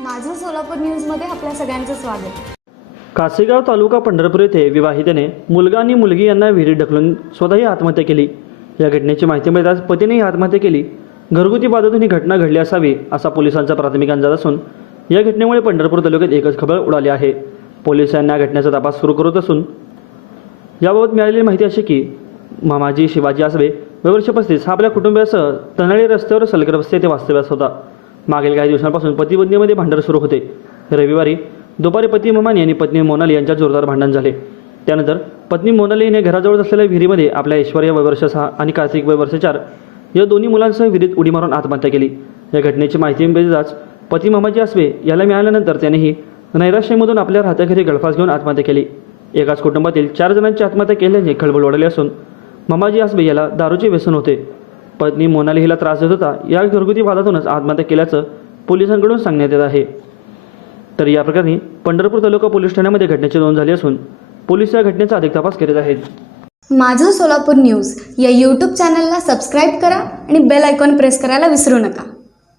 माझं सोलापूर न्यूजमध्ये आपल्या सगळ्यांचं स्वागत. कासेगाव तालुका पंढरपूर येथे विवाहितेने मुलगा आणि मुलगी यांना विहिरीत ढकलून स्वतःही आत्महत्या केली. या घटनेची माहिती मिळताच पतीनेही आत्महत्या केली. घरगुती बाजूतून ही घटना घडली असावी असा पोलिसांचा प्राथमिक अंदाज असून या घटनेमुळे पंढरपूर तालुक्यात एकच खबर उडाली आहे. पोलिसांना या घटनेचा तपास सुरू करत असून याबाबत मिळालेली माहिती अशी की मामाजी शिवाजी आसबे वयवर्ष पस्तीस हा आपल्या कुटुंबियासह तनाळी रस्त्यावर सलगर रस्ते येथे वास्तव्यास होता. मागील काही दिवसांपासून पतिबंदीमध्ये भांडण सुरू होते. रविवारी दुपारी पती ममानी आणि पत्नी मोनाली यांच्यात जोरदार भांडण झाले. त्यानंतर पत्नी मोनाली हिने घराजवळ असलेल्या विहिरीमध्ये आपल्या ऐश्वर्य वयवर्ष सहा आणि कार्तिक वयवर्ष चार या दोन्ही मुलांसह विहिरीत उडी मारून आत्महत्या केली. या घटनेची माहिती मिळताच पती मामाजी आसबे याला मिळाल्यानंतर त्यानेही नैराश्यमधून आपल्या राहत्या घरी गळफास घेऊन आत्महत्या केली. एकाच कुटुंबातील चार जणांची आत्महत्या केल्याने खळबळ उडाली असून मामाजी आसबे याला दारूचे व्यसन होते. पत्नी मोनाली हिला त्रास देत होता. या घरगुती वादातूनच आत्महत्या केल्याचं पोलिसांकडून सांगण्यात येत आहे. तर या प्रकरणी पंढरपूर तालुका पोलीस ठाण्यामध्ये घटनेची नोंद झाली असून पोलीस या घटनेचा अधिक तपास करीत आहेत. माझं सोलापूर न्यूज या यूट्यूब चॅनलला सबस्क्राईब करा आणि बेल आयकॉन प्रेस करायला विसरू नका.